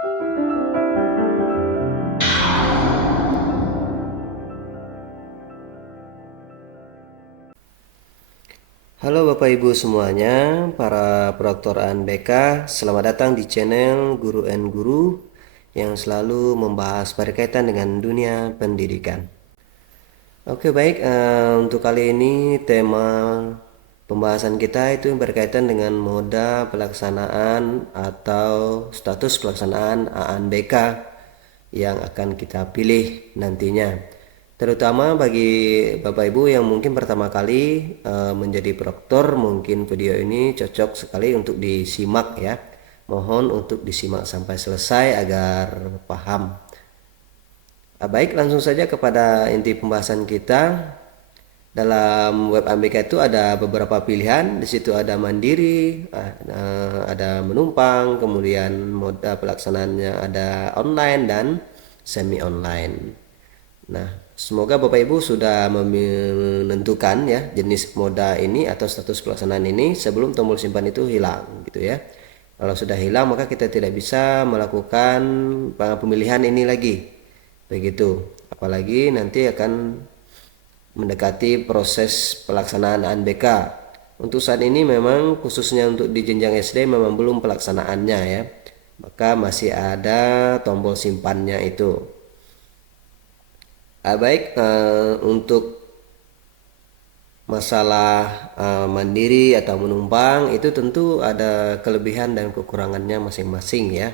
Halo Bapak Ibu semuanya, para Proktor ANBK, selamat datang di channel Guru and Guru yang selalu membahas berkaitan dengan dunia pendidikan. Oke baik, untuk kali ini tema pembahasan kita itu berkaitan dengan moda pelaksanaan atau status pelaksanaan ANBK yang akan kita pilih nantinya. Terutama bagi Bapak Ibu yang mungkin pertama kali menjadi proktor, mungkin video ini cocok sekali untuk disimak ya. Mohon untuk disimak sampai selesai agar paham. Baik, langsung saja kepada inti pembahasan kita. Dalam web AMBK itu ada beberapa pilihan. Di situ ada mandiri, ada menumpang, kemudian moda pelaksanaannya ada online dan semi online. Nah, semoga Bapak Ibu sudah menentukan ya jenis moda ini atau status pelaksanaan ini sebelum tombol simpan itu hilang gitu ya. Kalau sudah hilang maka kita tidak bisa melakukan pemilihan ini lagi. Begitu. Apalagi nanti akan mendekati proses pelaksanaan ANBK. Untuk saat ini memang khususnya untuk di jenjang SD memang belum pelaksanaannya ya. Maka masih ada tombol simpannya itu. Baik, untuk masalah mandiri atau menumpang itu tentu ada kelebihan dan kekurangannya masing-masing ya.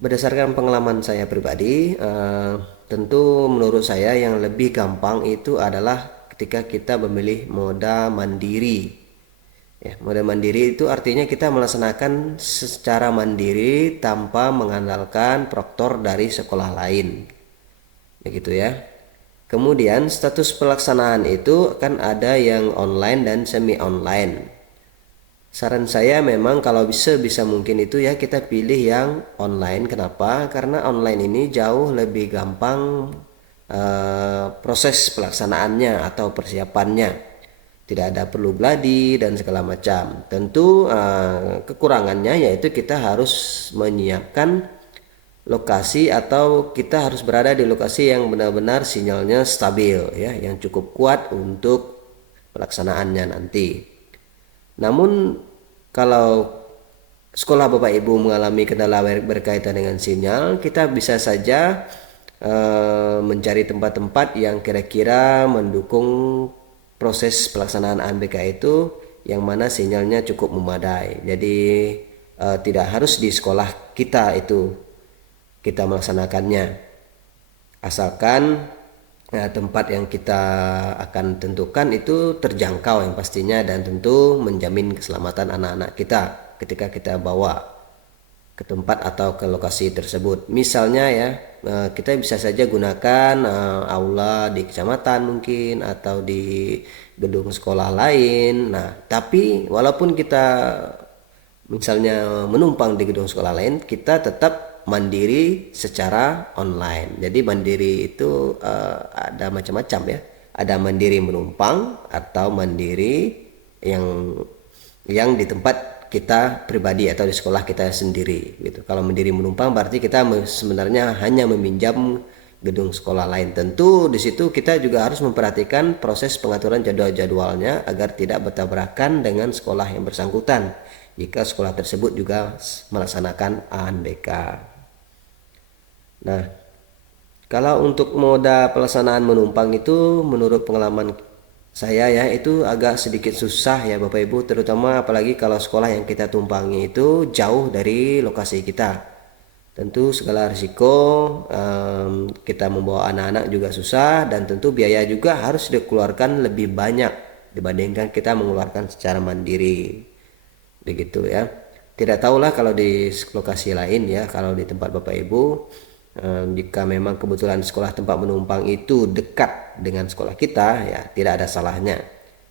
Berdasarkan pengalaman saya pribadi, tentu menurut saya yang lebih gampang itu adalah ketika kita memilih moda mandiri. Ya, moda mandiri itu artinya kita melaksanakan secara mandiri tanpa mengandalkan proktor dari sekolah lain. Begitu ya. Kemudian status pelaksanaan itu kan ada yang online dan semi online. Saran saya memang kalau bisa mungkin itu ya kita pilih yang online. Kenapa? Karena online ini jauh lebih gampang proses pelaksanaannya atau persiapannya. Tidak ada perlu gladi dan segala macam. Tentu kekurangannya yaitu kita harus menyiapkan lokasi atau kita harus berada di lokasi yang benar-benar sinyalnya stabil ya, yang cukup kuat untuk pelaksanaannya nanti. Namun kalau sekolah Bapak Ibu mengalami kendala berkaitan dengan sinyal, kita bisa saja mencari tempat-tempat yang kira-kira mendukung proses pelaksanaan ANBK itu yang mana sinyalnya cukup memadai. Jadi tidak harus di sekolah kita itu kita melaksanakannya. Asalkan tempat yang kita akan tentukan itu terjangkau yang pastinya dan tentu menjamin keselamatan anak-anak kita ketika kita bawa ke tempat atau ke lokasi tersebut. Misalnya ya, kita bisa saja gunakan aula di kecamatan mungkin atau di gedung sekolah lain. Nah, tapi walaupun kita misalnya menumpang di gedung sekolah lain, kita tetap mandiri secara online. Jadi mandiri itu ada macam-macam ya. Ada mandiri menumpang atau mandiri yang di tempat kita pribadi atau di sekolah kita sendiri gitu. Kalau mandiri menumpang berarti kita sebenarnya hanya meminjam gedung sekolah lain. Tentu di situ kita juga harus memperhatikan proses pengaturan jadwal-jadwalnya agar tidak bertabrakan dengan sekolah yang bersangkutan jika sekolah tersebut juga melaksanakan ANBK. Nah, kalau untuk moda pelaksanaan menumpang itu menurut pengalaman saya ya itu agak sedikit susah ya Bapak Ibu, terutama apalagi kalau sekolah yang kita tumpangi itu jauh dari lokasi kita. Tentu segala risiko kita membawa anak-anak juga susah dan tentu biaya juga harus dikeluarkan lebih banyak dibandingkan kita mengeluarkan secara mandiri. Begitu ya. Tidak tahulah kalau di lokasi lain ya, kalau di tempat Bapak Ibu jika memang kebetulan sekolah tempat menumpang itu dekat dengan sekolah kita ya tidak ada salahnya.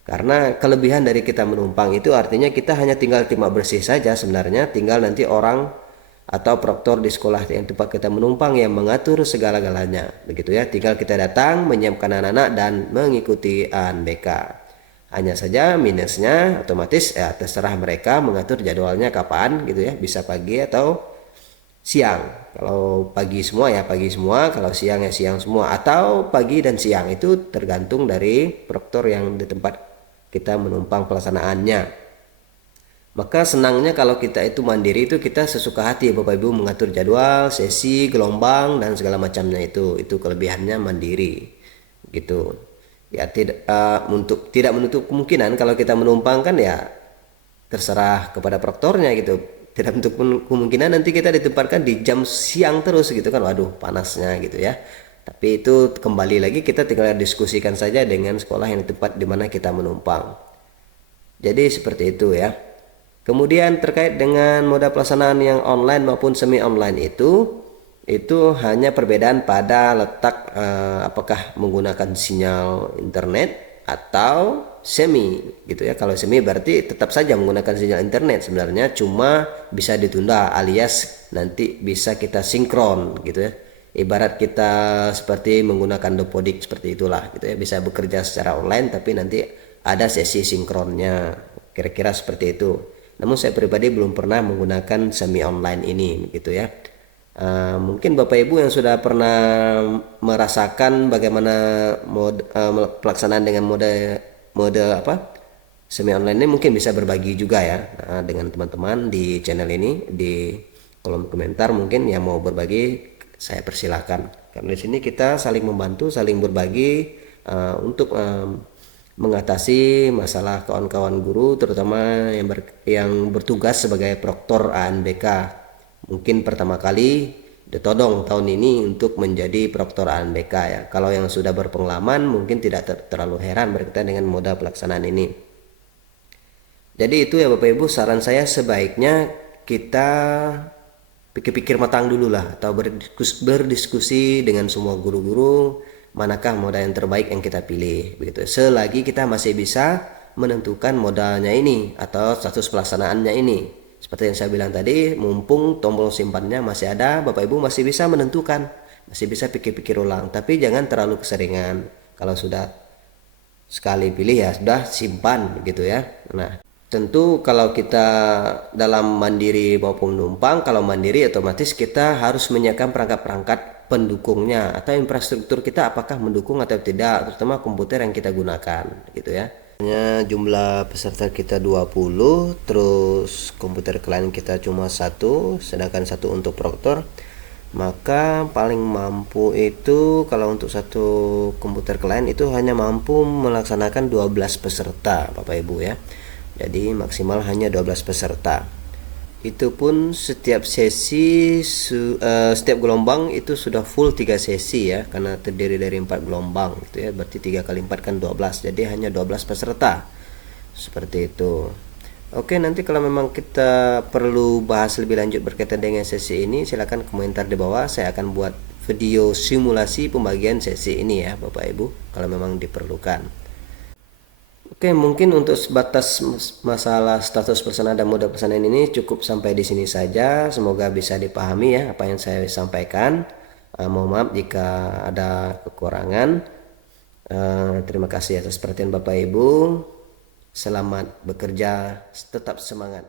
Karena kelebihan dari kita menumpang itu artinya kita hanya tinggal terima bersih saja sebenarnya, tinggal nanti orang atau proktor di sekolah yang tempat kita menumpang yang mengatur segala-galanya. Begitu ya, tinggal kita datang menyiapkan anak-anak dan mengikuti ANBK. Hanya saja minusnya otomatis ya terserah mereka mengatur jadwalnya kapan gitu ya, bisa pagi atau siang. Kalau pagi semua ya pagi semua, kalau siang ya siang semua, atau pagi dan siang itu tergantung dari proktor yang di tempat kita menumpang pelaksanaannya. Maka senangnya kalau kita itu mandiri itu kita sesuka hati ya Bapak Ibu mengatur jadwal, sesi, gelombang dan segala macamnya itu. Itu kelebihannya mandiri. Gitu. Ya tidak untuk tidak menutup kemungkinan kalau kita menumpang kan ya terserah kepada proktornya gitu. Tidak menutup kemungkinan nanti kita ditempatkan di jam siang terus gitu kan. Waduh, panasnya gitu ya. Tapi itu kembali lagi kita tinggal diskusikan saja dengan sekolah yang di tempat di mana kita menumpang. Jadi seperti itu ya. Kemudian terkait dengan moda pelaksanaan yang online maupun semi online itu hanya perbedaan pada letak apakah menggunakan sinyal internet atau semi gitu ya. Kalau semi berarti tetap saja menggunakan sinyal internet sebenarnya, cuma bisa ditunda alias nanti bisa kita sinkron gitu ya. Ibarat kita seperti menggunakan dopodik seperti itulah gitu ya, bisa bekerja secara online tapi nanti ada sesi sinkronnya, kira-kira seperti itu. Namun saya pribadi belum pernah menggunakan semi online ini gitu ya. Mungkin Bapak Ibu yang sudah pernah merasakan bagaimana pelaksanaan dengan mode apa semi online ini mungkin bisa berbagi juga ya dengan teman-teman di channel ini di kolom komentar. Mungkin yang mau berbagi saya persilahkan, karena di sini kita saling membantu, saling berbagi untuk mengatasi masalah kawan-kawan guru terutama yang bertugas sebagai proktor ANBK. Mungkin pertama kali ditodong tahun ini untuk menjadi proktor ANBK ya. Kalau yang sudah berpengalaman mungkin tidak terlalu heran berkaitan dengan moda pelaksanaan ini. Jadi itu ya Bapak Ibu, saran saya sebaiknya kita pikir-pikir matang dulu lah, atau berdiskusi dengan semua guru-guru manakah moda yang terbaik yang kita pilih begitu. Selagi kita masih bisa menentukan modalnya ini atau status pelaksanaannya ini. Seperti yang saya bilang tadi, mumpung tombol simpannya masih ada, Bapak Ibu masih bisa menentukan, masih bisa pikir-pikir ulang, tapi jangan terlalu keseringan. Kalau sudah sekali pilih ya sudah simpan gitu ya. Nah, tentu kalau kita dalam mandiri maupun numpang, kalau mandiri otomatis kita harus menyiapkan perangkat-perangkat pendukungnya atau infrastruktur kita apakah mendukung atau tidak, terutama komputer yang kita gunakan gitu ya. Jumlah peserta kita 20, terus komputer klien kita cuma satu, sedangkan satu untuk proktor. Maka paling mampu itu kalau untuk satu komputer klien itu hanya mampu melaksanakan 12 peserta Bapak Ibu ya. Jadi maksimal hanya 12 peserta. Itu pun setiap sesi setiap gelombang itu sudah full 3 sesi ya, karena terdiri dari 4 gelombang gitu ya. Berarti 3 kali 4 kan 12. Jadi hanya 12 peserta. Seperti itu. Oke, nanti kalau memang kita perlu bahas lebih lanjut berkaitan dengan sesi ini, silakan komentar di bawah. Saya akan buat video simulasi pembagian sesi ini ya Bapak Ibu, kalau memang diperlukan. Oke, mungkin untuk sebatas masalah status pelaksanaan dan mode pelaksanaan ini cukup sampai di sini saja. Semoga bisa dipahami ya apa yang saya sampaikan. Mohon maaf jika ada kekurangan. Terima kasih atas perhatian Bapak Ibu. Selamat bekerja, tetap semangat.